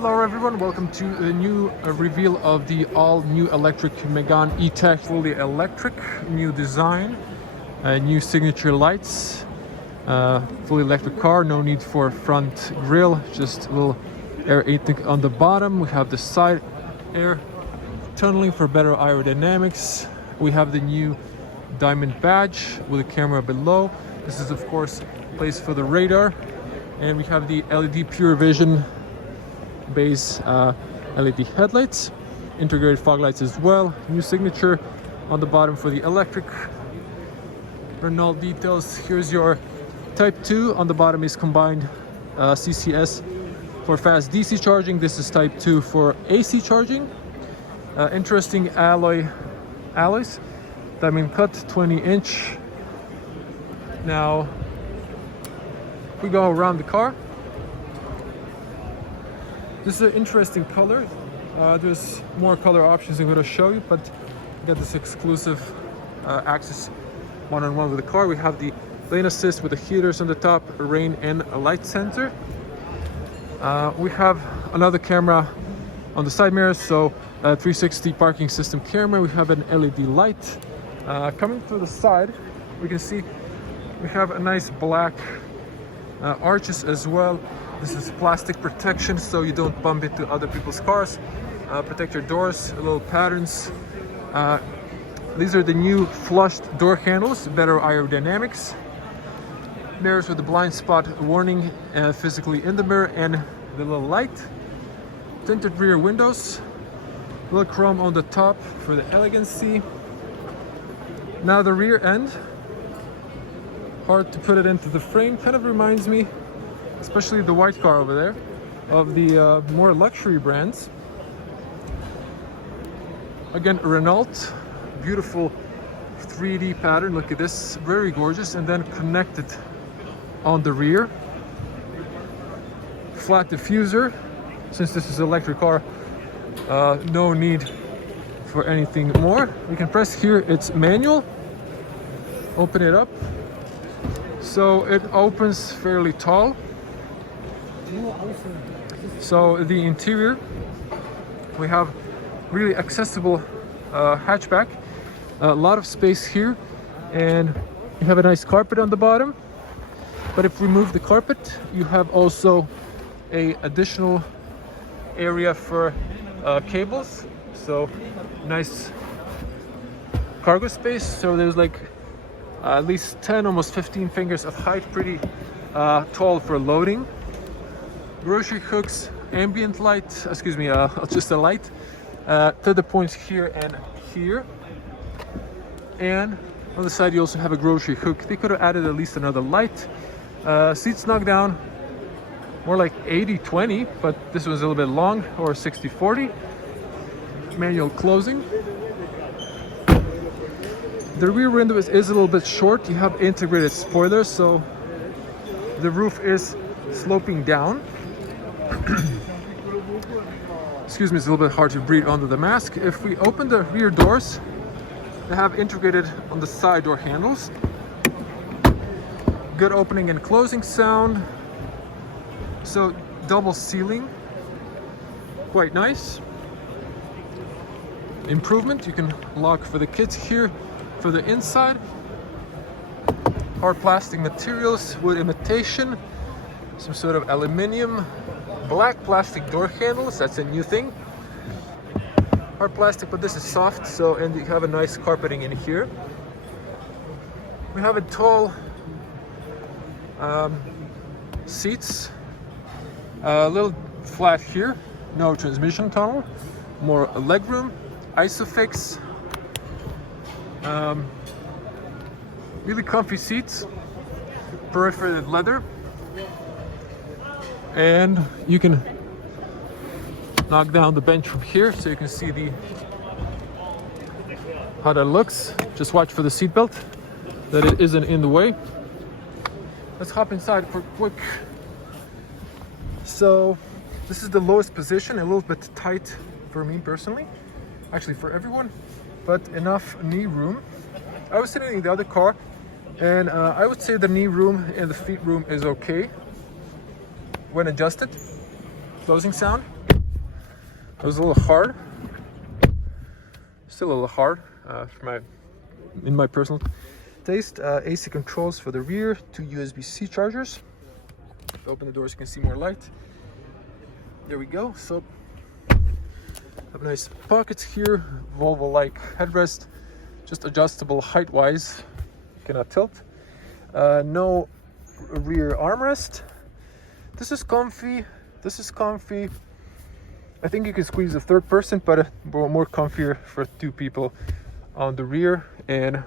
Hello everyone, welcome to a new reveal of the all-new electric Megane E-Tech, fully electric, new design, new signature lights, fully electric car, no need for front grille, just a little air intake on the bottom. We have the side air tunneling for better aerodynamics. We have the new diamond badge with a camera below. This is of course placed for the radar, and we have the LED Pure Vision base LED headlights, integrated fog lights as well, new signature on the bottom for the electric. Renault details. Here's your Type 2. On the bottom is combined CCS for fast DC charging. This is Type 2 for AC charging. Interesting alloys, diamond cut, 20-inch. Now if we go around the car, this is an interesting color. There's more color options I'm going to show you, but you get this exclusive access one-on-one with the car. We have the lane assist with the heaters on the top, a rain and a light sensor. We have another camera on the side mirrors, so a 360 parking system camera. We have an LED light. Coming to the side, we can see we have a nice black arches as well. This is plastic protection so you don't bump into other people's cars. Protect your doors, little patterns. These are the new flushed door handles, better aerodynamics. Mirrors with the blind spot warning physically in the mirror, and the little light. Tinted rear windows, little chrome on the top for the elegancy. Now the rear end, hard to put it into the frame, kind of reminds me, especially the white car over there, of the more luxury brands. Again, Renault, beautiful 3D pattern, look at this, very gorgeous, and then connected on the rear. Flat diffuser, since this is an electric car, no need for anything more. We can press here, it's manual, open it up, so it opens fairly tall. So the interior, we have really accessible hatchback, a lot of space here, and you have a nice carpet on the bottom. But if we remove the carpet, you have also a additional area for cables, so nice cargo space. So there's like at least 10, almost 15 fingers of height, pretty tall for loading. Grocery hooks, ambient light, just a light to the points here and here. And on the side you also have a grocery hook. They could have added at least another light. Seats knocked down more like 80-20, but this was a little bit long, or 60-40. Manual closing. The rear window is a little bit short. You have integrated spoilers, so the roof is sloping down. Excuse me, it's a little bit hard to breathe under the mask. If we open the rear doors, they have integrated on the side door handles. Good opening and closing sound. So double ceiling, quite nice. Improvement, you can lock for the kids here. For the inside, hard plastic materials, wood imitation, some sort of aluminium, black plastic door handles, that's a new thing. Hard plastic, but this is soft, so, and you have a nice carpeting in here. We have a tall seats, a little flat here, no transmission tunnel, more legroom, isofix, really comfy seats, perforated leather. And you can knock down the bench from here so you can see how that looks. Just watch for the seatbelt, that it isn't in the way. Let's hop inside for quick. So this is the lowest position, a little bit tight for me personally, actually for everyone, but enough knee room. I was sitting in the other car, and I would say the knee room and the feet room is okay when adjusted. Closing sound. It was a little hard. Still a little hard in my personal taste. AC controls for the rear, 2 USB-C chargers. Open the doors, you can see more light. There we go. So have nice pockets here, Volvo-like headrest, just adjustable height-wise. You cannot tilt. No rear armrest. This is comfy. This is comfy. I think you can squeeze a third person, but more comfier for 2 people on the rear. And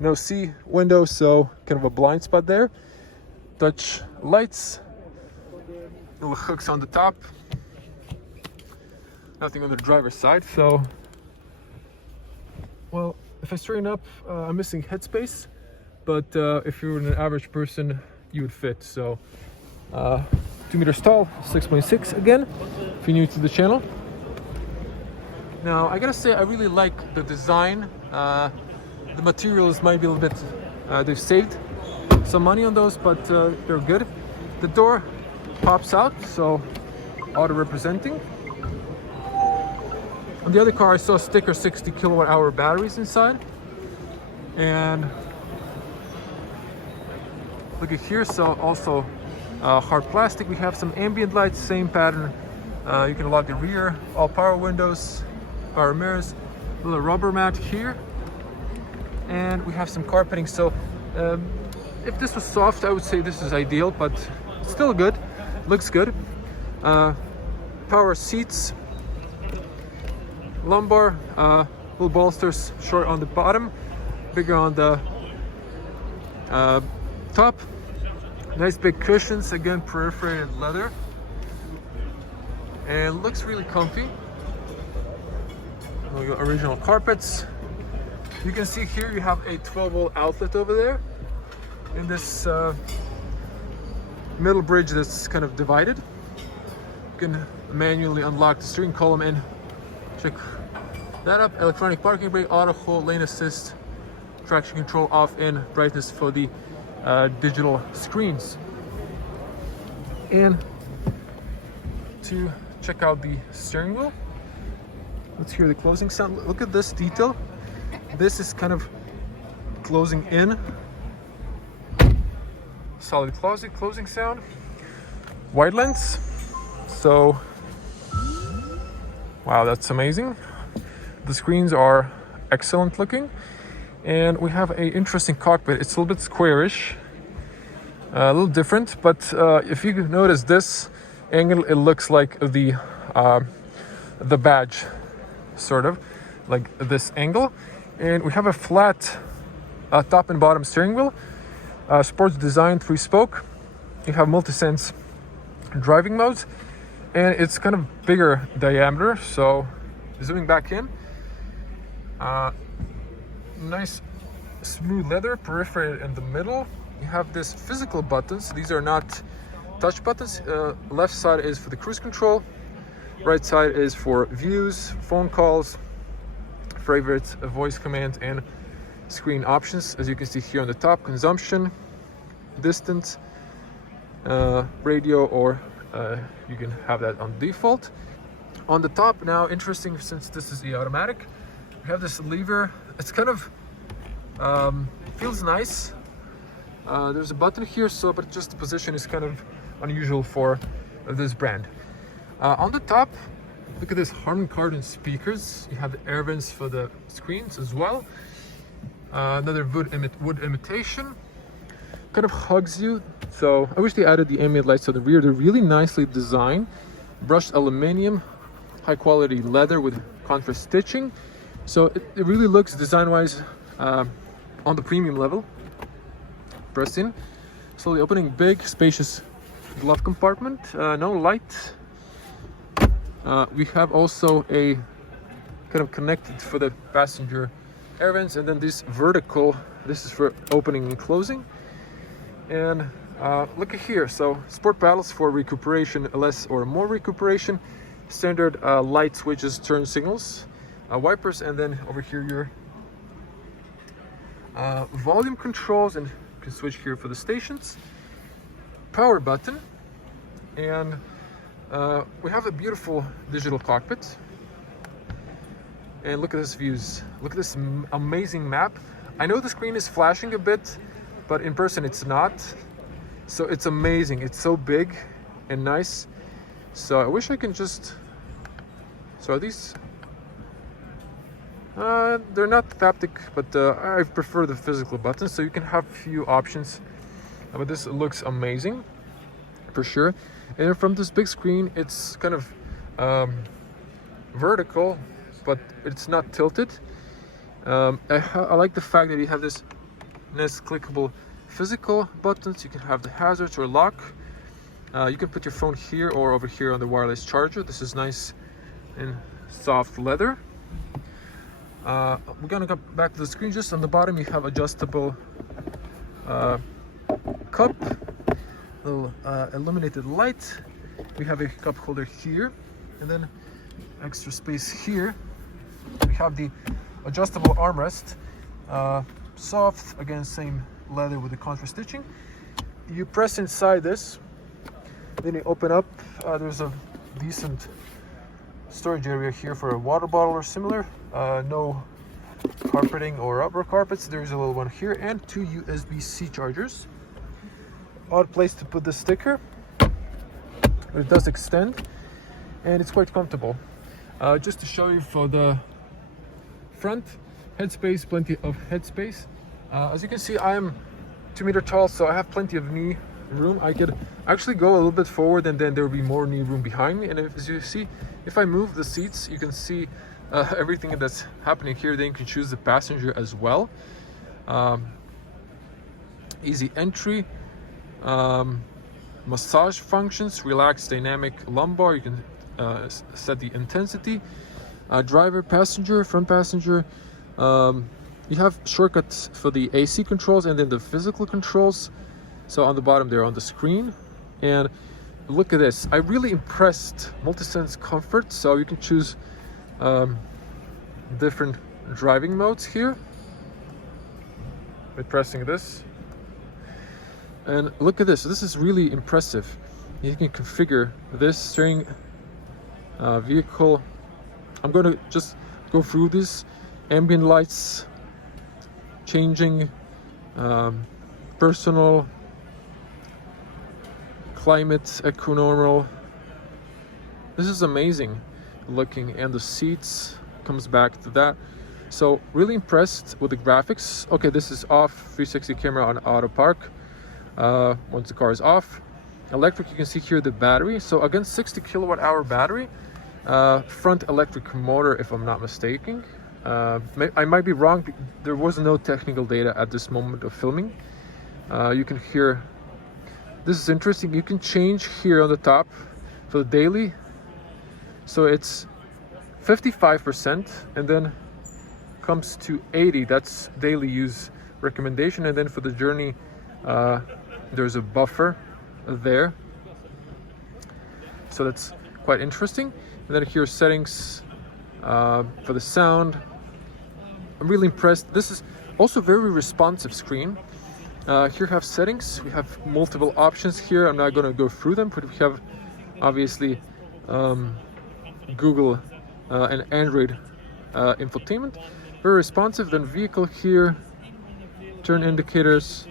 no C window, so kind of a blind spot there. Touch lights, little hooks on the top. Nothing on the driver's side. So, well, if I straighten up, I'm missing headspace, but if you're an average person, you would fit. So 2 meters tall, 6.6 again, if you're new to the channel. Now, I gotta say, I really like the design. The materials might be a little bit, they've saved some money on those, but they're good. The door pops out, so auto representing. On the other car, I saw sticker 60 kilowatt hour batteries inside. And look at here, so also hard plastic. We have some ambient lights, same pattern. You can lock the rear, all power windows, power mirrors, a little rubber mat here. And we have some carpeting. So if this was soft, I would say this is ideal, but still good, looks good. Power seats, lumbar, little bolsters, short on the bottom, bigger on the top. Nice big cushions, again perforated leather, and looks really comfy. We got original carpets. You can see here you have a 12-volt outlet over there in this middle bridge that's kind of divided. You can manually unlock the steering column and check that up. Electronic parking brake, auto hold, lane assist, traction control off, and brightness for the digital screens. And to check out the steering wheel, let's hear the closing sound. Look at this detail. This is kind of closing in. Solid closing sound. Wide lens. So, wow, that's amazing. The screens are excellent looking. And we have an interesting cockpit. It's a little bit squarish, a little different, but if you notice this angle, it looks like the badge, sort of like this angle. And we have a flat top and bottom steering wheel, sports design, 3-spoke. You have multi-sense driving modes, and it's kind of bigger diameter. So zooming back in, nice smooth leather, perforated in the middle. You have this physical buttons. These are not touch buttons. Left side is for the cruise control, right side is for views, phone calls, favorites, voice commands, and screen options. As you can see here on the top, consumption, distance, radio, or you can have that on default. On the top now, interesting, since this is the automatic, we have this lever. It's kind of feels nice. There's a button here, so but just the position is kind of unusual for this brand. On the top, look at this Harman Kardon speakers. You have the air vents for the screens as well. Another wood imitation. Kind of hugs you. So I wish they added the ambient lights on the rear. They're really nicely designed. Brushed aluminum, high quality leather with contrast stitching. So it really looks design-wise on the premium level. Press in. Slowly opening, big, spacious glove compartment. No light. We have also a kind of connected for the passenger air vents, and then this vertical, this is for opening and closing. And look at here, so sport paddles for recuperation, less or more recuperation, standard light switches, turn signals, wipers, and then over here your volume controls, and you can switch here for the stations, power button, and We have a beautiful digital cockpit. And look at this views. Look at this amazing map. I know the screen is flashing a bit, but in person it's not. So it's amazing. It's so big and nice. So I wish I can just... So are these... they're not haptic, but I prefer the physical buttons, so you can have few options. But this looks amazing, for sure. And then from this big screen, it's kind of vertical, but it's not tilted. I like the fact that you have this nice clickable physical buttons. You can have the hazards or lock. You can put your phone here or over here on the wireless charger. This is nice and soft leather. We're gonna go back to the screen. Just on the bottom you have adjustable cup, little illuminated light. We have a cup holder here, and then extra space here. We have the adjustable armrest, soft, again same leather with the contra stitching. You press inside this, then you open up. There's a decent storage area here for a water bottle or similar. No carpeting or rubber carpets. There's a little one here, and 2 USB-C chargers. Odd place to put the sticker, but it does extend, and it's quite comfortable. Just to show you for the front headspace, plenty of headspace. As you can see, I am 2 meters tall, so I have plenty of knee room. I could actually go a little bit forward, and then there will be more knee room behind me. And as you see, if I move the seats, you can see everything that's happening here. Then you can choose the passenger as well. Easy entry, massage functions, relaxed dynamic lumbar. You can set the intensity. Driver, passenger, front passenger. You have shortcuts for the AC controls and then the physical controls. So on the bottom there on the screen. And look at this. I really impressed multi-sense comfort. So you can choose different driving modes here by pressing this. And look at this. This is really impressive. You can configure this steering vehicle. I'm going to just go through this. Ambient lights, changing, personal, climate, eco-normal. This is amazing looking, and the seats comes back to that. So really impressed with the graphics. Okay, this is off, 360 camera on auto park. Once the car is off, electric, you can see here the battery. So again, 60 kilowatt hour battery, front electric motor if I'm not mistaken. I might be wrong. There was no technical data at this moment of filming. You can hear, this is interesting. You can change here on the top for the daily. So it's 55% and then comes to 80. That's daily use recommendation. And then for the journey, there's a buffer there. So that's quite interesting. And then here settings for the sound. I'm really impressed. This is also very responsive screen. Here have settings. We have multiple options here. I'm not going to go through them, but we have obviously Google and Android infotainment. Very responsive. Then vehicle here, turn indicators,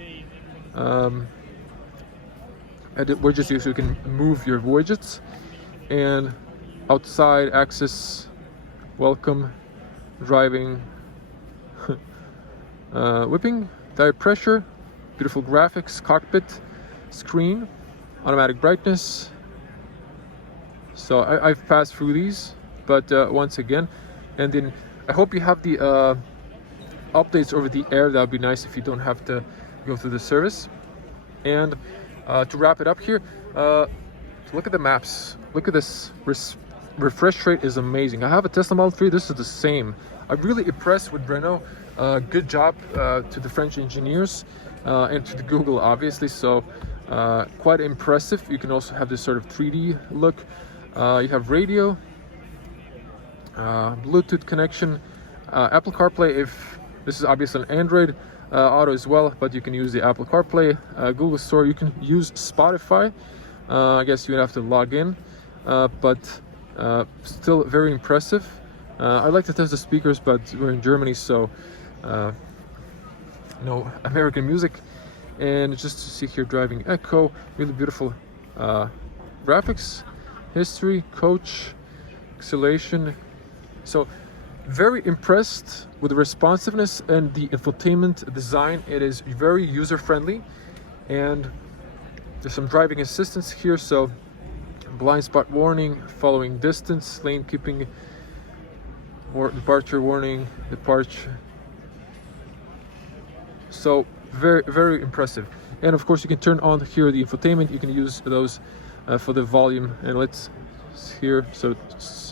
widgets, so you can move your widgets, and outside access, welcome, driving, whipping, tire pressure, beautiful graphics, cockpit, screen, automatic brightness. So I've passed through these, but once again, and then I hope you have the updates over the air. That would be nice if you don't have to go through the service. And to wrap it up here, look at the maps. Look at this. Refresh rate is amazing. I have a Tesla Model 3. This is the same. I'm really impressed with Renault. Good job to the French engineers and to the Google, obviously. So quite impressive. You can also have this sort of 3D look. You have radio, Bluetooth connection, Apple CarPlay. If this is obviously an Android Auto as well, but you can use the Apple CarPlay, Google Store. You can use Spotify. I guess you would have to log in. but still very impressive. I'd like to test the speakers, but we're in Germany, so no American music. And just to see here, driving echo, really beautiful graphics, history, coach, acceleration. So very impressed with the responsiveness and the infotainment design. It is very user-friendly, and there's some driving assistance here, so blind spot warning, following distance, lane keeping, or departure warning, departure. So very impressive. And of course you can turn on here the infotainment. You can use those for the volume, and let's here, so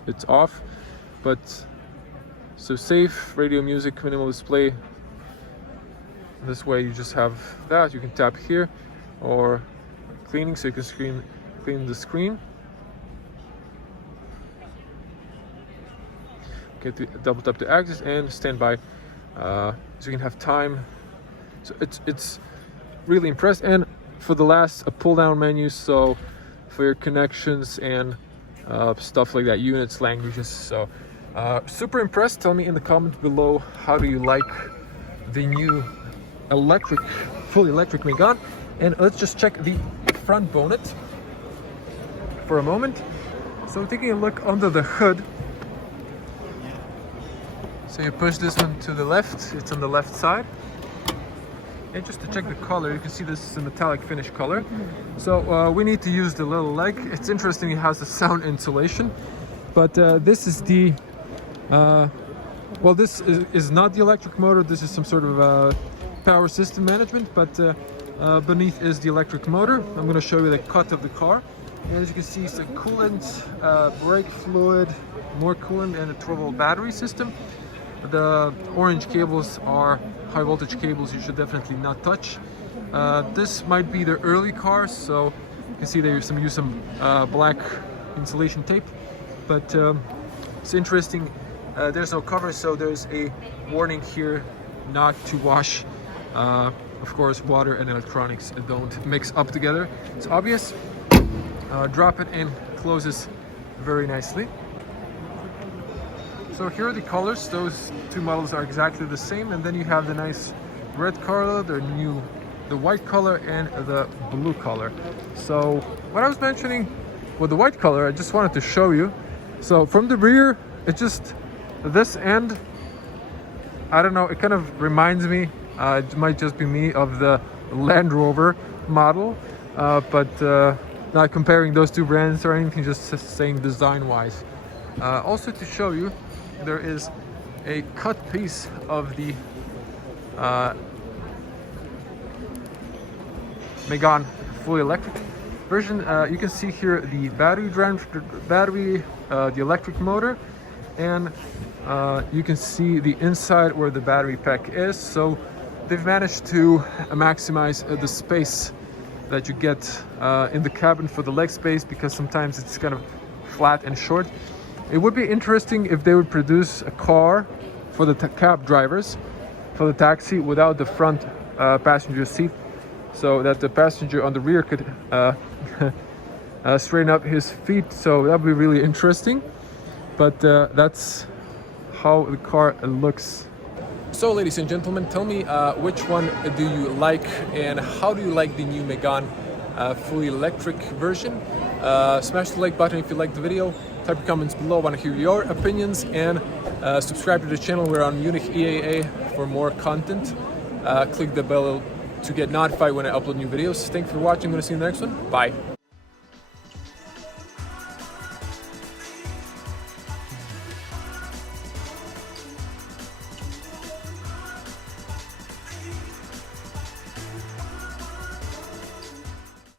it's off, but so safe, radio, music, minimal display. This way you just have that. You can tap here, or cleaning, so you can clean the screen. Get the double tap to access and standby, so you can have time. So it's really impressed. And for the last, a pull down menu, so for your connections and stuff like that, units, languages. So super impressed. Tell me in the comments below, how do you like the new fully electric Megane? And let's just check the front bonnet for a moment. So taking a look under the hood, so you push this one to the left, it's on the left side. And just to check the color, you can see this is a metallic finish color. So we need to use the little leg. It's interesting, it has a sound insulation, but this is the well, this is not the electric motor. This is some sort of power system management, but beneath is the electric motor. I'm going to show you the cut of the car. And as you can see, it's a coolant, brake fluid, more coolant, and a 12-volt battery system. The orange cables are high voltage cables you should definitely not touch. This might be the early cars, so you can see they use some black insulation tape, but it's interesting. There's no cover, so there's a warning here not to wash. Of course, water and electronics don't mix up together. It's obvious. Drop it and closes very nicely. So here are the colors. Those two models are exactly the same, and then you have the nice red color, the white color, and the blue color. So what I was mentioning with the white color, I just wanted to show you. So from the rear, it just, this end, I don't know, it kind of reminds me, it might just be me, of the Land Rover model, but not comparing those two brands or anything, just saying design wise. Also to show you, there is a cut piece of the Megane fully electric version. You can see here the battery, the electric motor, and you can see the inside where the battery pack is. So they've managed to maximize the space that you get in the cabin for the leg space, because sometimes it's kind of flat and short. It would be interesting if they would produce a car for the cab drivers, for the taxi, without the front passenger seat, so that the passenger on the rear could straighten up his feet. So that would be really interesting. But that's how the car looks. So ladies and gentlemen, tell me which one do you like, and how do you like the new Megane fully electric version? Smash the like button if you liked the video. Type your comments below. I want to hear your opinions, and subscribe to the channel. We're on Munich EAA for more content. Click the bell to get notified when I upload new videos. Thanks for watching. I'm going to see you in the next one. Bye.